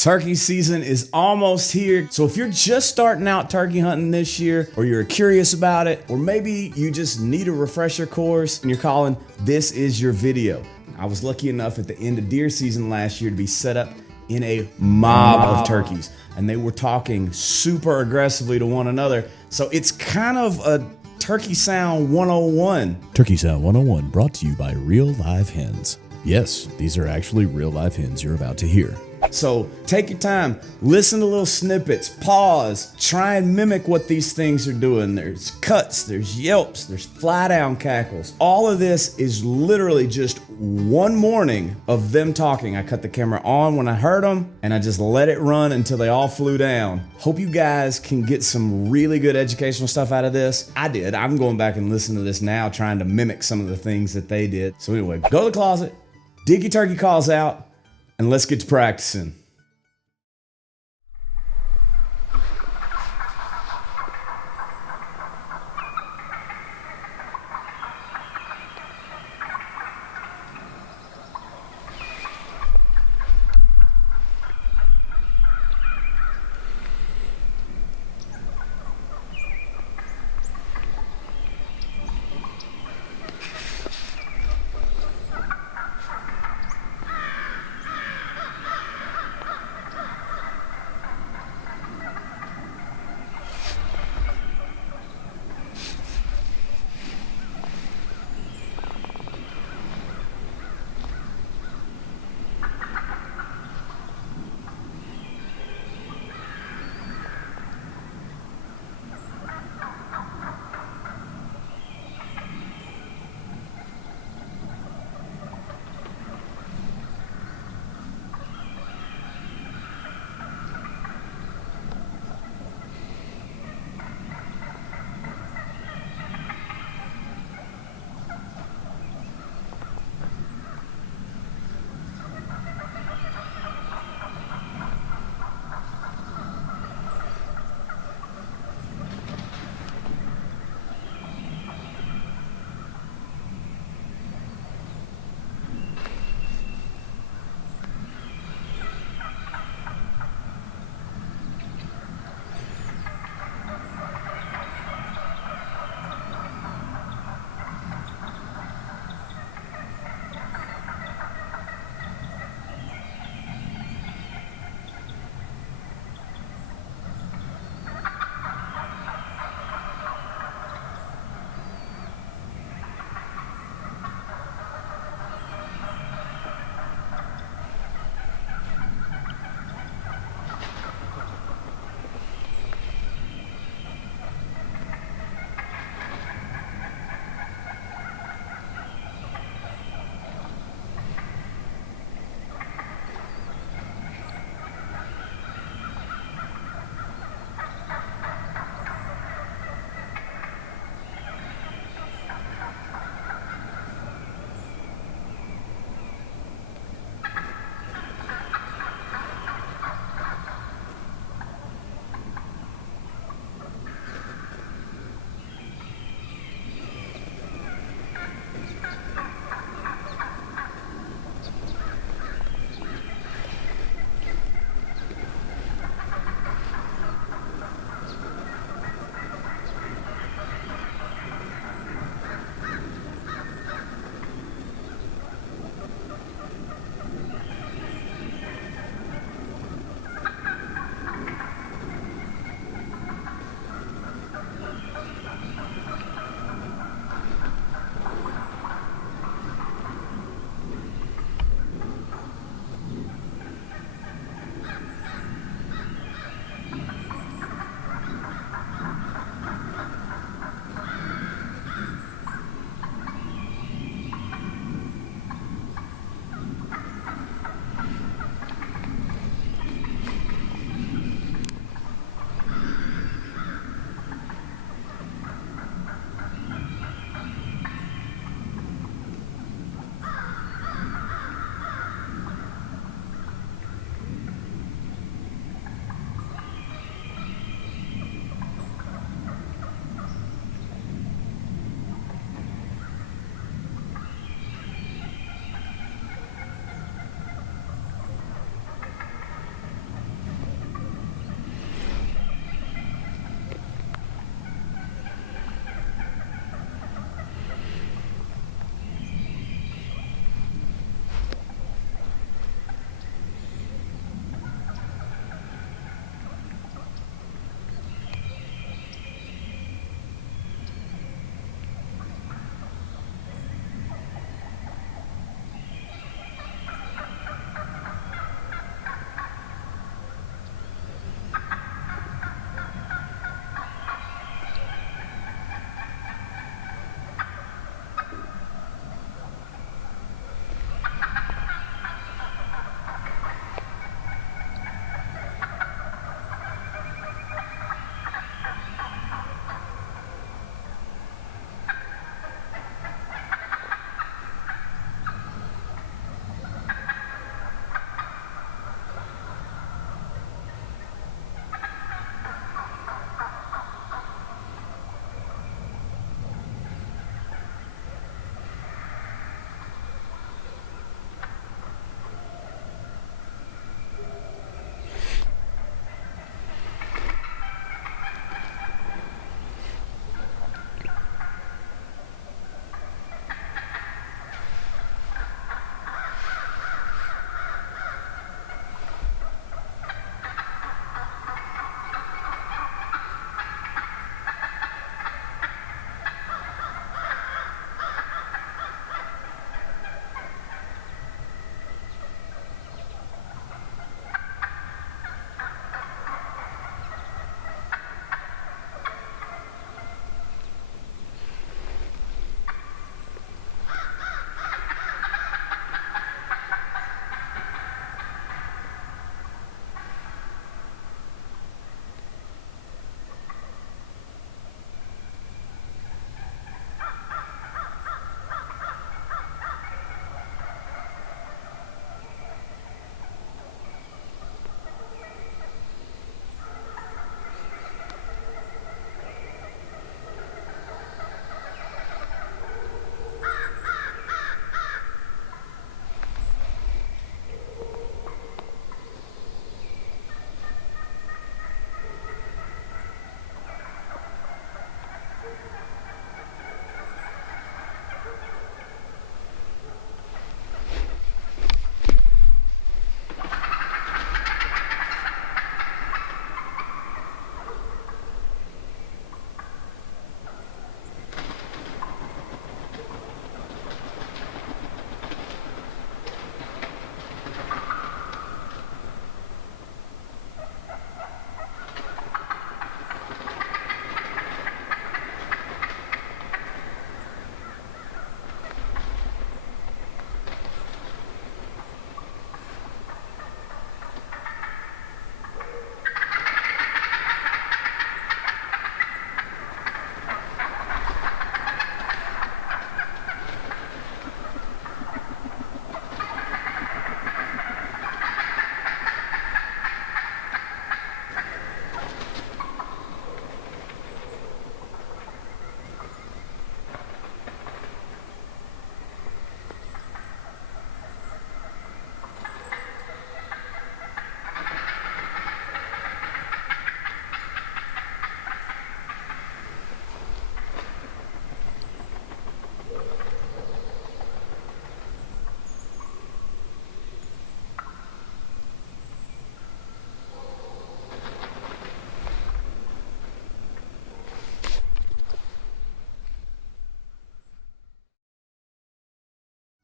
Turkey season is almost here. So if you're just starting out turkey hunting this year, or you're curious about it, or maybe you just need a refresher course and you're calling, this is your video. I was lucky enough at the end of deer season last year to be set up in a mob of turkeys, and they were talking super aggressively to one another. So it's kind of a Turkey Sound 101. Turkey Sound 101 brought to you by Real Live Hens. Yes, these are actually real live hens you're about to hear. So take your time, listen to little snippets, pause, try and mimic what these things are doing. There's cuts, there's yelps, there's fly down cackles. All of this is literally just one morning of them talking. I cut the camera on when I heard them, and I just let it run until they all flew down. Hope you guys can get some really good educational stuff out of this. I did. I'm going back and listening to this now, trying to mimic some of the things that they did. So anyway, go to the closet, dig your turkey calls out, and let's get to practicing.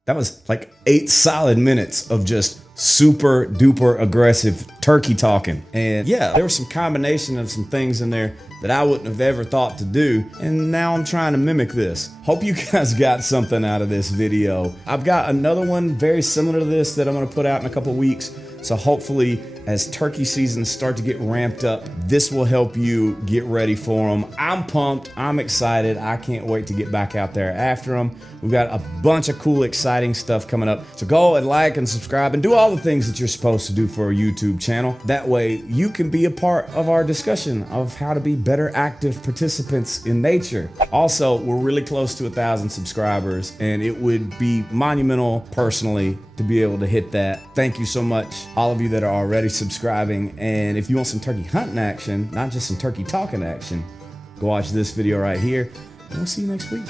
That was like 8 solid minutes of just super duper aggressive turkey talking. And yeah, there was some combination of some things in there that I wouldn't have ever thought to do. And now I'm trying to mimic this. Hope you guys got something out of this video. I've got another one very similar to this that I'm gonna put out in a couple weeks. So hopefully as turkey seasons start to get ramped up, this will help you get ready for them. I'm pumped, I'm excited. I can't wait to get back out there after them. We've got a bunch of cool, exciting stuff coming up. So go and like and subscribe and do all the things that you're supposed to do for a YouTube channel. That way you can be a part of our discussion of how to be better active participants in nature. Also, we're really close to 1,000 subscribers and it would be monumental personally to be able to hit that. Thank you so much, all of you that are already subscribing. And if you want some turkey hunting action, not just some turkey talking action, go watch this video right here and we'll see you next week.